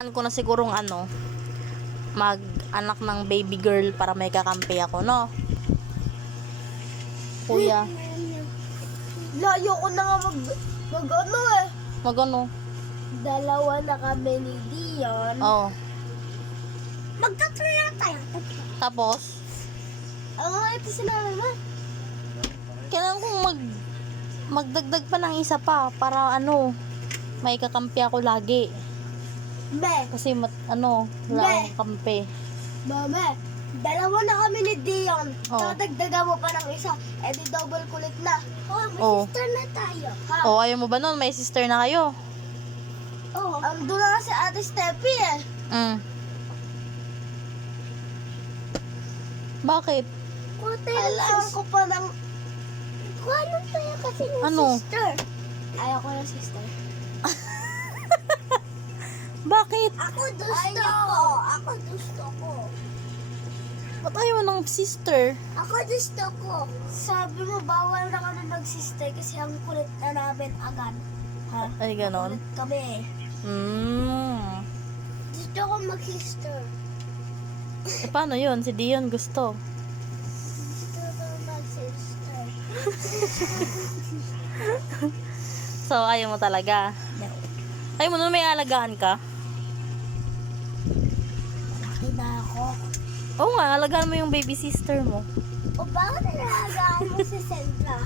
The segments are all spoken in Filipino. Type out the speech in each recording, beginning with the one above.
Ko na sigurong mag-anak ng baby girl para may kakampi ako, no? Kuya. Layo ko na nga mag-ano eh. Magano? Dalawa na kami ni Dion. Oh. Magtatlo na tayo. Tapos, Ito sinabi mo. kailangan kong magdagdag pa ng isa pa para may kakampi ako lagi. Be, Kasi wala akong kampi. Mame, dalawa na kami ni Dion. Oh. Dagdagan mo pa ng isa. Eh di double kulit na. Oh, may Oh. sister na tayo. Ha? Oh, ayaw mo ba nun? May sister na kayo. Oh. Doon na nga si Ate Steffi eh. Bakit? Kailangan ko pa ng... Ano tayo kasi ng Ano? sister? Ayaw ko ng sister. Bakit? Ako gusto ko. Ako gusto ko. Ba't ayaw mo ng sister? Ako gusto ko. Sabi mo, bawal na kami mag-sister kasi ang kulit na namin agad. Ha? Ay, ganon. Kulit kami. Gusto ko mag-sister. Paano yun? Si Dion gusto. Gusto ko mag-sister. So, ayaw mo talaga? No. Ayaw mo nun may alagaan ka? Malaki na ako. Oo nga, alagaan mo yung baby sister mo. O bakit nalagaan mo si Sandra?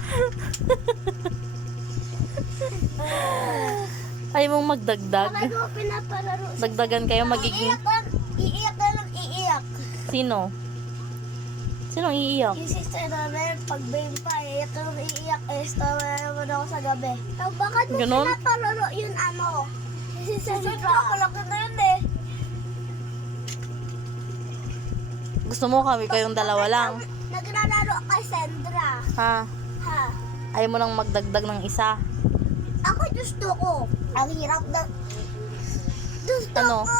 Ayaw mong magdagdag. Bakit mo pinapalaro si Dagdagan kayo magiging... Iiyak na lang iiyak. Sino? Sinong iiyak? Yung sister namin, pag baby pa, iiyak na lang iiyak. Tawa na naman ako sa gabi. Bakit mo Ganon? pinapalaro yun Si Sandra, malaki na yun eh. Gusto mo kami kayong dalawa lang? Naglalaro kay Sandra. Ha? Ha? Ayaw mo nang magdagdag ng isa? Ako gusto ko. Ang hirap na... Gusto Ano? ko.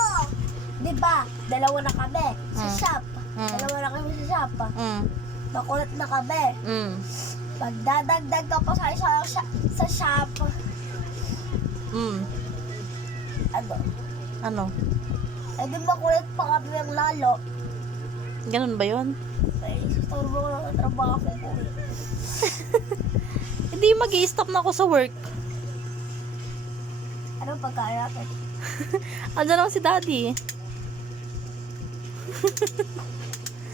Diba? Dalawa na kami sa shop. Dalawa na kami sa shop. Makulit na kami. Pagdadagdag ka pa sa isa sa shop. Ano? Eh di makulit pa kami ng lalo. Ganun ba yun? Ay, istorbo ko lang ang trabaho ko. Hindi, mag-i-stop na ako sa work. Anong pagkain natin? Andiyan naman si daddy.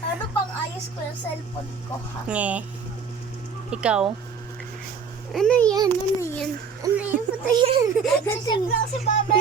Ano pang ayos ko yung cellphone ko ha? Nge. Ikaw? Ano yan? Ano yan? Ano yan? Patayin. Nagsasip lang si Baba.